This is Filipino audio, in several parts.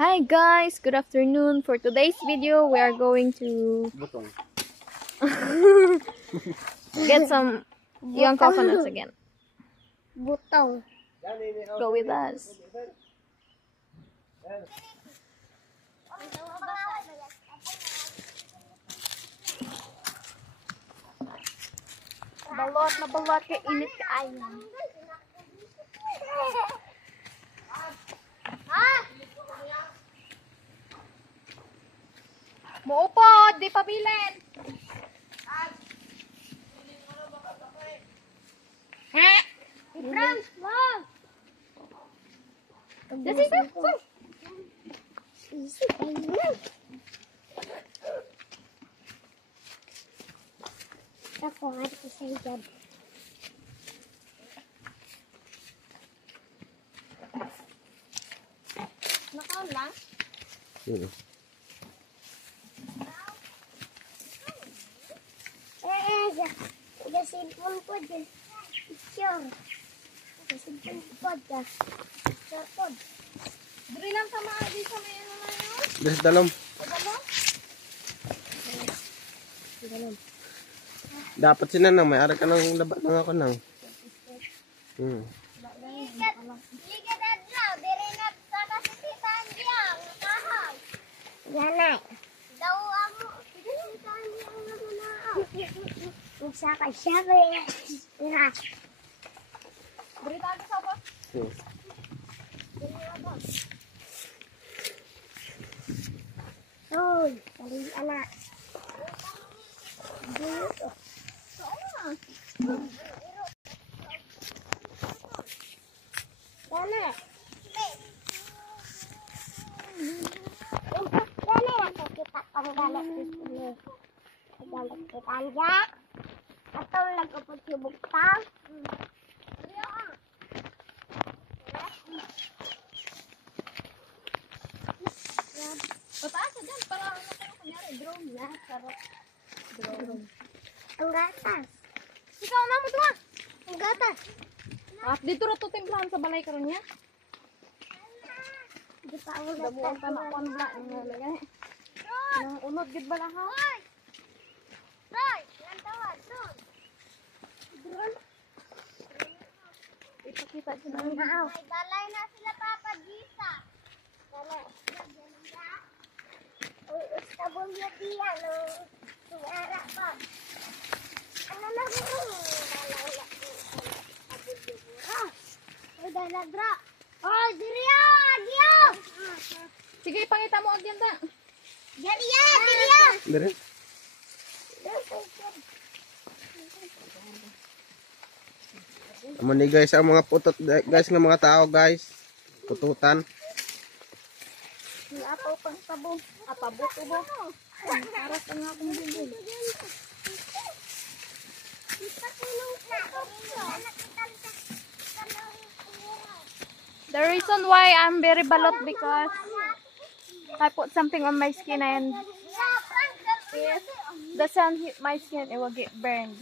Hi guys, good afternoon. For today's video, we are going to get some young coconuts again. Butong. Go with us. Balot na balot kay init ka ayan. Ha? Muupod, di pa bilin. Ha? Franz, mom. This is it. Ako, harap ko sa hijab. Nakaon lang? Udah simpon po dyan. Picture. Udah simpon po dyan. Picture po. Dari lang sama adi sa may ano na yun? Dari dalam. Sa dalam? Sa dalam. Dapat sinanang may ara ka ng labat ng ako nang. Ligat adlaw, diri na sa kasisitan diyang nakahaw. Yanay. Daw amo, kasisitan diyang namanaaw. Magsaka siya kaya. Ira. Berita ka sa ba? Uy, tali anak. Dito. Dale. Dale, ako kita ang galat dito. Galat kita anja. Atau lagu putih buktang. Pataas dyan para ano kunyari drone na. Drone. Ang gatas. Ikaw na mo ito ha. Ang gatas. At dito ro to timplahan sa balay karon niya. Di pa ako Dabuan pa na kon bla nga lagay. Nang unod gid bala ha. Roy, lantawan, drone. Drone. Ipakita siya na. May balay na sila Papa Gisa. Balay. Uy, ustabon niya diyan, no? Sungara pa. Ano na ba yung balay na Uy, dalagra. Oh, diriya! Diyo! Sige, pangita mo agyan ta. Diriya! Diriya! Dari. Amo ni guys ang mga putot guys ng mga tao guys. Pututan. Apaw pang tabo. Apabo ko ba? Para sa nga akong bibig. The reason why I'm very balot because I put something on my skin and if the sun hit my skin, it will get burned.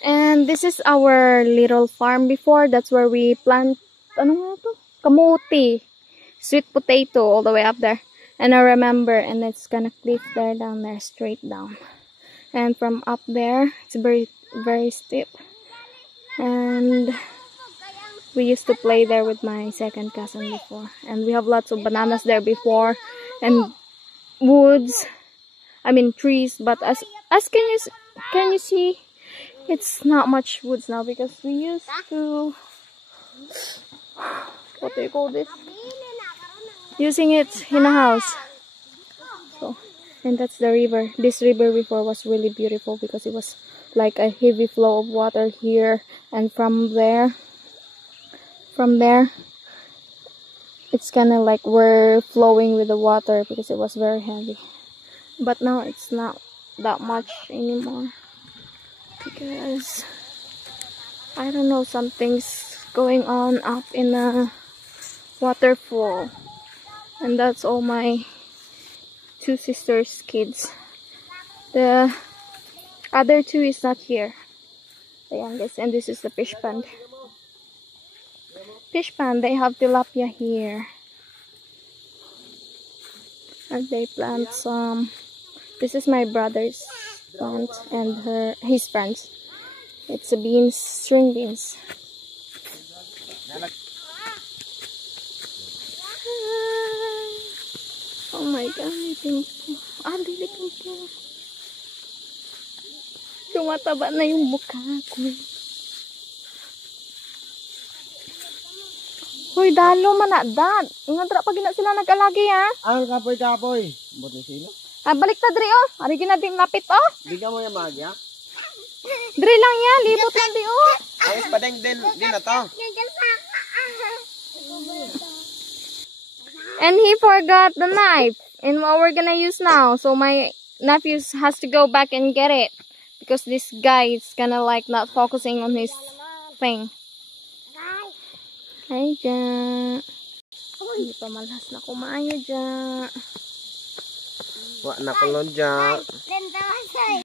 And this is our little farm before. That's where we plant, ano nga to? Kamuti. Sweet potato all the way up there. And I remember, and it's gonna cliff there, down there, straight down. And from up there, it's very, very steep. And we used to play there with my second cousin before. And we have lots of bananas there before. And woods. I mean trees. But as can you see? It's not much woods now because we used to, what do you call this? Using it in a house. So, and that's the river. This river before was really beautiful because it was like a heavy flow of water here, and from there, it's kind of like we're flowing with the water because it was very heavy. But now it's not that much anymore. Because I don't know, something's going on up in a waterfall, and that's all my two sisters' kids. The other two is not here. The youngest, and this is the fish pond. Fish pond, they have tilapia here. And they plant some. This is my brother's plant and his friends. It's a beans, string beans. Oh my god, pimple. Dili pimple. Tumataba na yung mukha ko. Hoy, dalo man na, dad. Ingat ra pag na sila nag-alagi, ha? Ang kapoy-kapoy. Bot ni sila. Balik ta, Dre, oh. Ari ginadim lapit, oh. Di ka mo yung magya? Dre lang yan, libot lang di, oh. Ayos pa din na to. And he forgot the knife. And what we're gonna use now. So my nephew has to go back and get it. Because this guy is kinda like not focusing on his thing. Hey, Ja. Hindi pa malas na kumayo, Ja. Wa na kulod dyan. Then